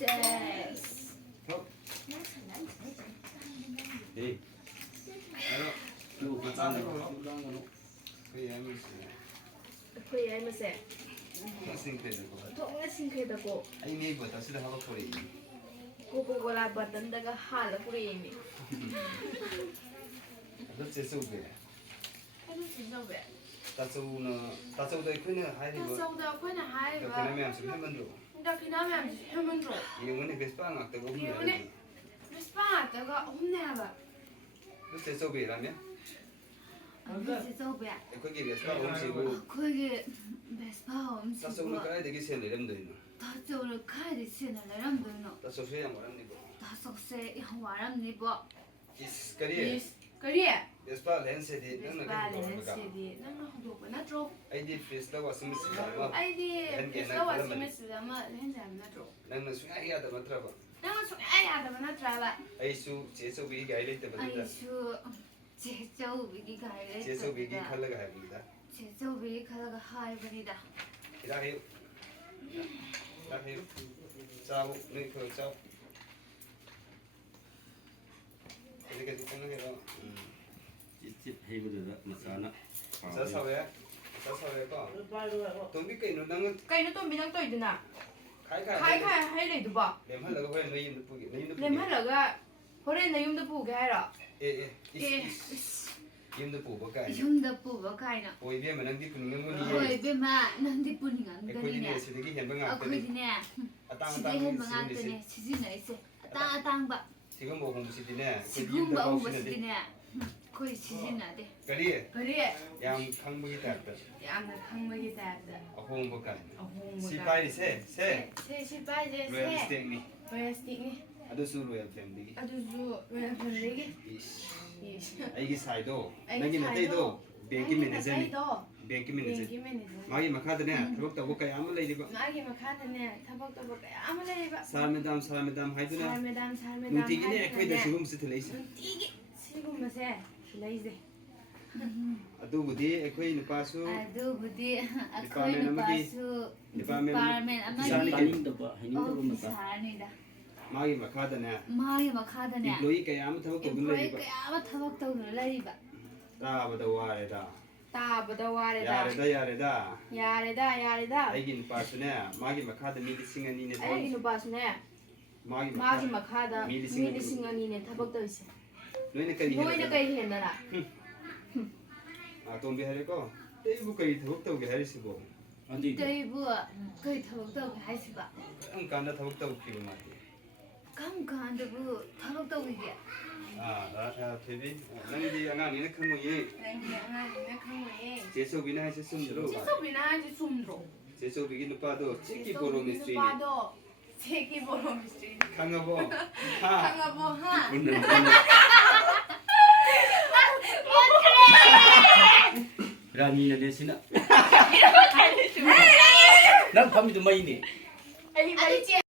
Yes. Hey. Hello. Lu có ăn được không? Cái em mình Akwai yayi masa. nó sinh cái được không? To nga sin kai da ko. Anh này bữa tao sẽ học cái gì? Coca-Cola button daga hala kuri mi. Nó sẽ sâu về. Ano sin da be? Ta sâu đây khuyên là hai thì Ta bữa. sau da akwai na hai Cái ba. này mình sẽ mình rồi. Da kina me am human ro. Yung này cái spa ngạc tới cũng Yung được. ne. Spa daga humna ba. Nó sẽ sâu về làm nhé. Cái gì cái spa hôm sẽ go. 거기 베스파 Ta sâu nó cái đấy cái sen để làm đấy nó. 다쪽으로 가야 되시나 라람도노 Ta sâu sẽ làm cái này bữa. 다속세 와람니 뭐 Is cái gì? Kari. Cái spa lên sẽ đi nó là cái gì Balance đó. di. Nang no do ba na tro. Ai đi face đó washing machine mà. Ai di. Len cái Sa wa này si mes da ma len da na tro. Nang nó suy ai ada matra ba. Nang so ai ada ba na tra ba. Ai su chế sâu bị cái lấy tới bây giờ. 아이슈 제조비기 가야 chế sâu bị cái khăn là cái gì đó. 제조비기 가다가 하이브니다 Thì ra hiểu. Ra hiểu. Sao nơi khởi sao. cái gì cũng nghe đó. chít hay bây giờ mà sao nó Sao sao vậy? Sao sao vậy con? Tôi biết cái nó đang Kai no to mi nang to iduna. khai Khai khai hai le du ba. Đem hết là cái hơi nó phụ cái nó Lem ha la ga. Hore na yum da pu ga ra. ê Ke. yếm nó phụ cái 흉다 뿌버 가이나 ôi biết mà đang đi cùng những người 거기 베마 난디 뿌닝 안 cái cô đi 되냐 này sẽ đi cái hiện bằng ngạc cái này 거기네 tăng 지게 tăng 햄방 cái 안 gì 되네 지지나 있어 땅땅바 thì có một hôm sẽ đi nè 지금 봐 오버 지네 거기 지지나데 cái đi Kari. yam khăng bagi tạt đó Yam na khang ma gi ta da. hôm bữa cái A hong si ma. pai đi xe Se si ba je real se. estate ni Plastic ni. ada su real family Adu zu re re gi. is Yes. ai cái side đó Ai nãy cái giờ side thấy đó. đó bank cái manager Ai ni do. bank cái manager Ki men ni. magi makha đó nè thằng tàu cái ám lấy đi bác Magi ma kha da ne. Thabak to ba ka am le ba. Sar madam hai đó Sar nè madam nung tigi nè khơi đó sugum sẽ thấy Tigi. Sigum ma se. Lai de. adu budi khơi nupa su 아두부디 아코이는 바수 디파르멘 아마니 하님도 하님도 뭐 사니다 magi makha đó nè 마이 마카다네 employee cái ám thằng tàu cũng lấy employee đi bác kaya tabak taw lariba ta bắt đầu vào đó Ta ba da wa re da. yare da Ya re da ya re da. ai gin pa su nè magi makha đó mi sing ani nè Ai gi ba su ne. magi Magi ma kha da mi mi sing li sing ani ne thabak to se. noi ne kai Noi na kai hen da na. à tom bi hai ko tei bu kai thok tau ge hai si bo 어디 데이브 거의 tabak taw 하시바 ang kan da thok tau ki ma ti 감간데부 tabak taw 이게 à thế đi nang di ang ni ne khang mo ye Nang gi nga ni na khang mo ye. je so bi na se sum ro Chi so bi na ji sum ro. je so bi gi nu pa do chiki boro mystery Pa do. Cheki boro mystery. khang bo ha Khang a bo ha. 오늘 라니나 대신에 난 밤이 좀 많이 네 Ai ba